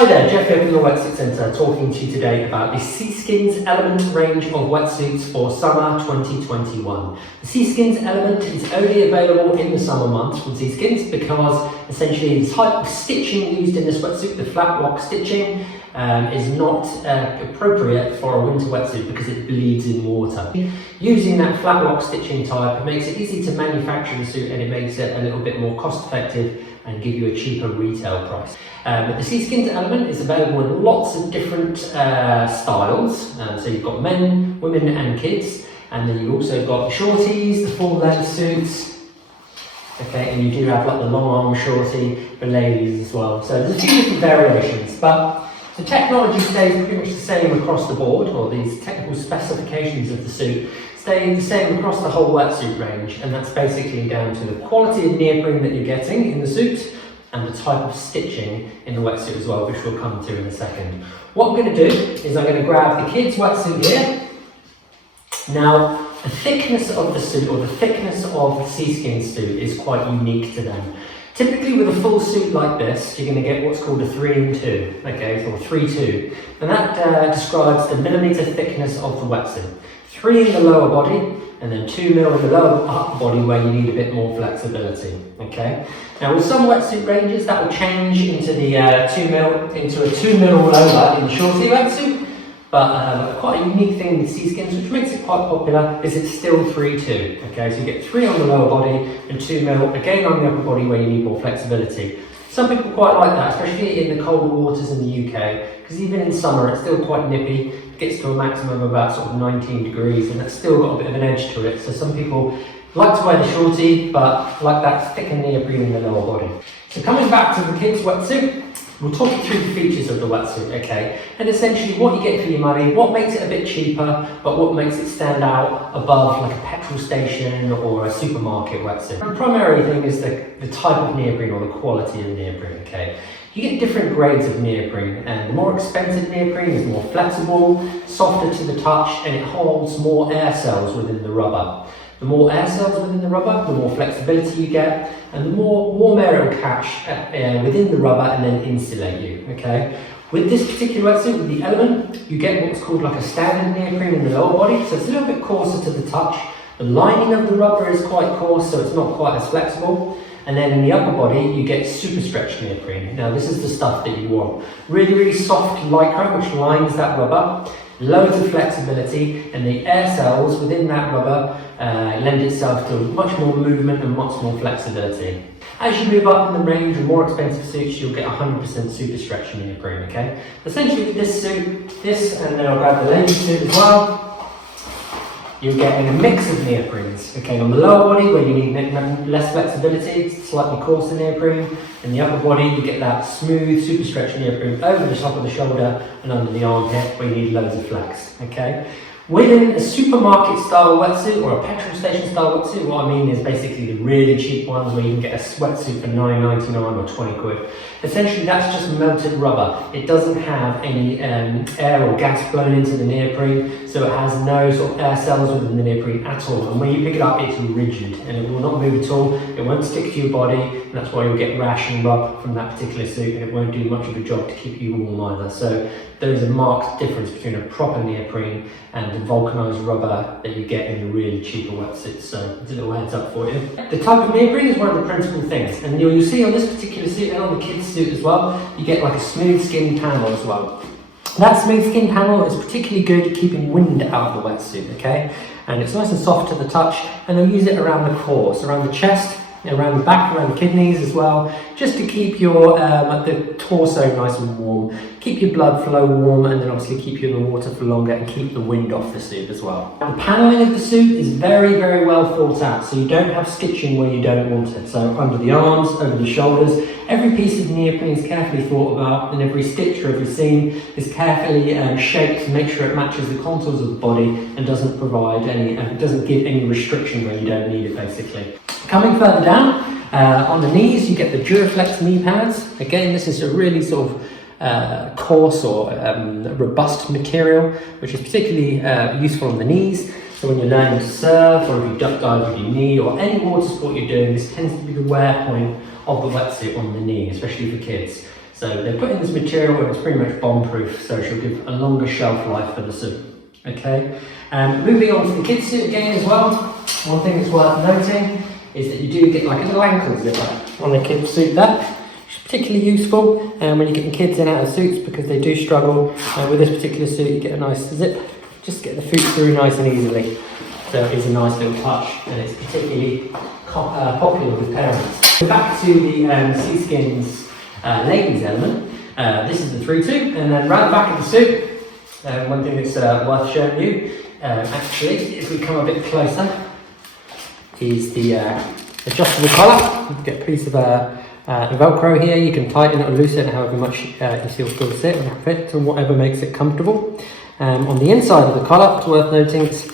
Hi there, Jeff here from the Wetsuit Centre, talking to you today about the Seaskins Element range of wetsuits for summer 2021. The Seaskins Element is only available in the summer months from Seaskins because essentially the type of stitching used in this wetsuit, the flat lock stitching, is not appropriate for a winter wetsuit because it bleeds in water. Using that flat lock stitching type, it makes it easy to manufacture the suit and it makes it a little bit more cost effective and give you a cheaper retail price. But the Seaskins Element is available in lots of different styles. So you've got men, women and kids, and then you've also got the shorties, the full length suits, okay, and you do have like the long arm shorty for ladies as well. So there's a few different variations, but the technology stays pretty much the same across the board, or these technical specifications of the suit stay the same across the whole wetsuit range, and that's basically down to the quality of neoprene that you're getting in the suit and the type of stitching in the wetsuit as well, which we'll come to in a second. What I'm going to do is I'm going to grab the kids' wetsuit here. Now, the thickness of the suit, or the thickness of the Seaskins suit, is quite unique to them. Typically with a full suit like this, you're going to get what's called a 3 in 2, okay, or 3-2. And that describes the millimetre thickness of the wetsuit. 3 in the lower body, and then 2 mil in the lower upper body where you need a bit more flexibility, okay? Now with some wetsuit ranges that will change into the 2 mil, into a 2 mil all over in the shorty wetsuit, but quite a unique thing with Seaskins, which makes it quite popular, is it's still 3-2, okay? So you get 3 on the lower body and 2 mil again on the upper body where you need more flexibility. Some people quite like that, especially in the colder waters in the UK, because even in summer it's still quite nippy. It gets to a maximum of about sort of 19 degrees and that's still got a bit of an edge to it. So some people like to wear the shorty, but like that thicker neoprene in the lower body. So coming back to the kids' wetsuit, we'll talk you through the features of the wetsuit, okay? And essentially what you get for your money, what makes it a bit cheaper, but what makes it stand out above like a petrol station or a supermarket wetsuit. The primary thing is the type of neoprene or the quality of neoprene, okay? You get different grades of neoprene, and the more expensive neoprene is more flexible, softer to the touch, and it holds more air cells within the rubber. The more air cells within the rubber, the more flexibility you get, and the more warm air it will catch within the rubber and then insulate you, okay? With this particular wetsuit, with the Element, you get what's called like a standard neoprene in the lower body, so it's a little bit coarser to the touch. The lining of the rubber is quite coarse, so it's not quite as flexible. And then in the upper body, you get super stretch neoprene. Now this is the stuff that you want. Really, really soft lycra, which lines that rubber. Loads of flexibility, and the air cells within that rubber lend itself to much more movement and much more flexibility. As you move up in the range of more expensive suits, you'll get 100% super stretch neoprene, okay? Essentially with this suit, and then I'll grab the ladies suit as well, you're getting a mix of neoprenes, okay? On the lower body, where you need less flexibility, it's slightly coarser neoprene. In the upper body, you get that smooth, super stretch neoprene over the top of the shoulder and under the armpit, where you need loads of flex, okay? Within a supermarket style wetsuit or a petrol station style wetsuit, what I mean is basically the really cheap ones where you can get a wetsuit for $9.99 or 20 quid. Essentially that's just melted rubber. It doesn't have any air or gas blown into the neoprene, so it has no sort of air cells within the neoprene at all. And when you pick it up, it's rigid and it will not move at all. It won't stick to your body, and that's why you'll get rash and rub from that particular suit, and it won't do much of a job to keep you warm either. So there is a marked difference between a proper neoprene and the vulcanized rubber that you get in the really cheaper wetsuits. So it's a little heads up for you. The type of neoprene is one of the principal things, and you'll see on this particular suit and on the kids' suit as well, you get like a smooth skin panel as well. That smooth skin panel is particularly good at keeping wind out of the wetsuit, okay? And it's nice and soft to the touch, and they'll use it around the core, so around the chest, around the back, around the kidneys as well, just to keep your the torso nice and warm, keep your blood flow warm, and then obviously keep you in the water for longer and keep the wind off the suit as well. The panelling of the suit is very, very well thought out, so you don't have stitching where you don't want it. So under the arms, over the shoulders, every piece of neoprene is carefully thought about, and every stitch or every seam is carefully shaped to make sure it matches the contours of the body and doesn't provide any, doesn't give any restriction where you don't need it basically. Coming further down, on the knees you get the Duraflex knee pads. Again, this is a really sort of coarse or robust material, which is particularly useful on the knees. So when you're learning to surf, or if you duck dive with your knee, or any water sport you're doing, this tends to be the wear point of the wetsuit on the knee, especially for kids. So they put in this material and it's pretty much bomb-proof, so she'll give a longer shelf life for the suit. Okay, moving on to the kids suit again as well. One thing that's worth noting is that you do get like a little ankle zipper on the kids suit there, which is particularly useful when you're getting kids in out of suits, because they do struggle. With this particular suit you get a nice zip, just get the feet through nice and easily. So it is a nice little touch, and it's particularly popular with parents. Back to the Seaskins ladies element. This is the 3-2, and then round the back of the suit, one thing that's worth showing you, actually, if we come a bit closer, is the adjustable collar. You get a piece of Velcro here. You can tighten it or loosen it however much you feel will sit and fit, and whatever makes it comfortable. On the inside of the collar, it's worth noting, it's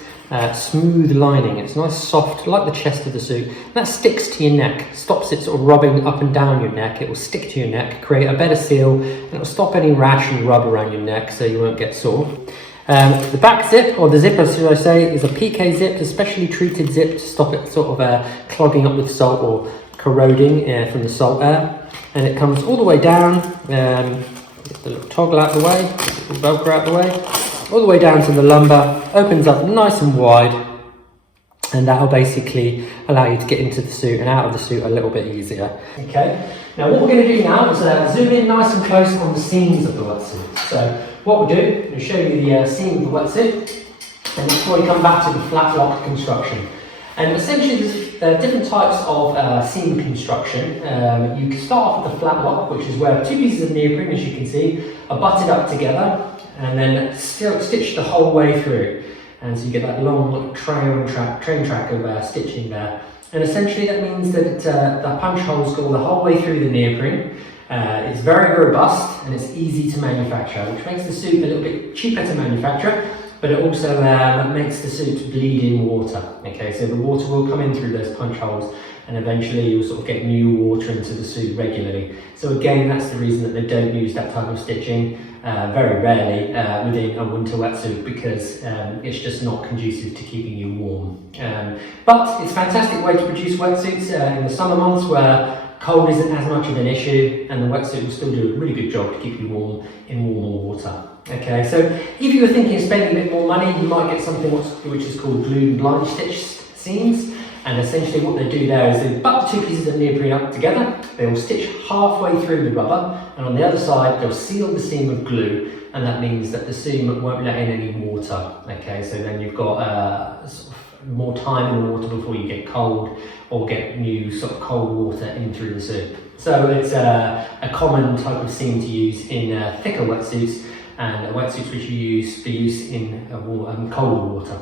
smooth lining. It's nice, soft, like the chest of the suit. That sticks to your neck, stops it sort of rubbing up and down your neck. It will stick to your neck, create a better seal, and it will stop any rash and rub around your neck, so you won't get sore. The back zip, or the zipper should I say, is a PK zip, a specially treated zip to stop it sort of clogging up with salt or corroding from the salt air. And it comes all the way down, get the little toggle out of the way, get the Velcro out of the way, all the way down to the lumbar, opens up nice and wide, and that will basically allow you to get into the suit and out of the suit a little bit easier. Okay, now what we're going to do now is zoom in nice and close on the seams of the wetsuit. So what we'll do, I'm going to show you the seam of the wetsuit, and before we come back to the flat lock construction. And essentially there's different types of seam construction. You can start off with the flat lock, which is where two pieces of neoprene, as you can see, are butted up together, and then still stitched the whole way through. And so you get that long train track of stitching there. And essentially that means that the punch holes go the whole way through the neoprene. It's very robust and it's easy to manufacture, which makes the suit a little bit cheaper to manufacture, but it also makes the suit bleed in water. Okay, so the water will come in through those punch holes, and eventually you'll sort of get new water into the suit regularly. So again, that's the reason that they don't use that type of stitching very rarely within a winter wetsuit, because it's just not conducive to keeping you warm. But it's a fantastic way to produce wetsuits in the summer months where cold isn't as much of an issue, and the wetsuit will still do a really good job to keep you warm in warmer water. Okay, so if you were thinking of spending a bit more money, you might get something which is called Gluten blind stitch seams. And essentially what they do there is they butt the two pieces of neoprene up together, they will stitch halfway through the rubber, and on the other side they'll seal the seam with glue, and that means that the seam won't let in any water. Okay, so then you've got sort of more time in the water before you get cold or get new sort of cold water in through the suit. So it's a common type of seam to use in thicker wetsuits, and wetsuits which you use for use in colder water.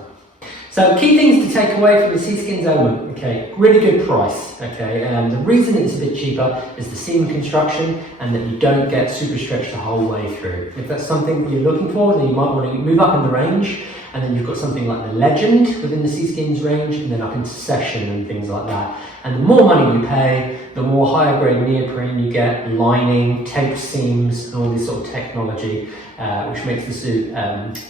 So key things to take away from the Seaskins element. Okay, really good price. Okay, and the reason it's a bit cheaper is the seam construction, and that you don't get super stretched the whole way through. If that's something that you're looking for, then you might want to move up in the range, and then you've got something like the Legend within the Seaskins range, and then up into Session and things like that. And the more money you pay, the more higher grade neoprene you get, lining, tape seams, and all this sort of technology, which makes the suit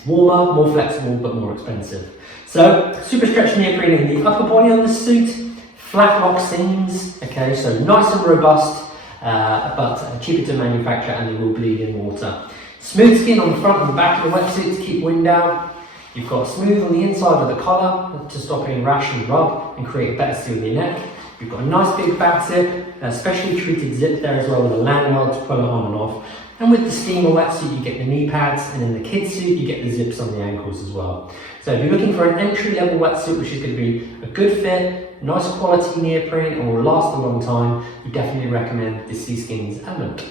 warmer, more flexible, but more expensive. So, super stretched neoprene in the upper body on the suit, flat lock seams, okay, so nice and robust, but cheaper to manufacture, and they will bleed in water. Smooth skin on the front and the back of the wetsuit to keep wind out. You've got smooth on the inside of the collar to stop any rash and rub and create a better seal in your neck. You've got a nice big back zip, a specially treated zip there as well with a lanyard to pull it on and off. And with the steamer wetsuit, you get the knee pads, and in the kids suit, you get the zips on the ankles as well. So if you're looking for an entry-level wetsuit, which is going to be a good fit, nice quality neoprene, and will last a long time, we definitely recommend the Seaskins element.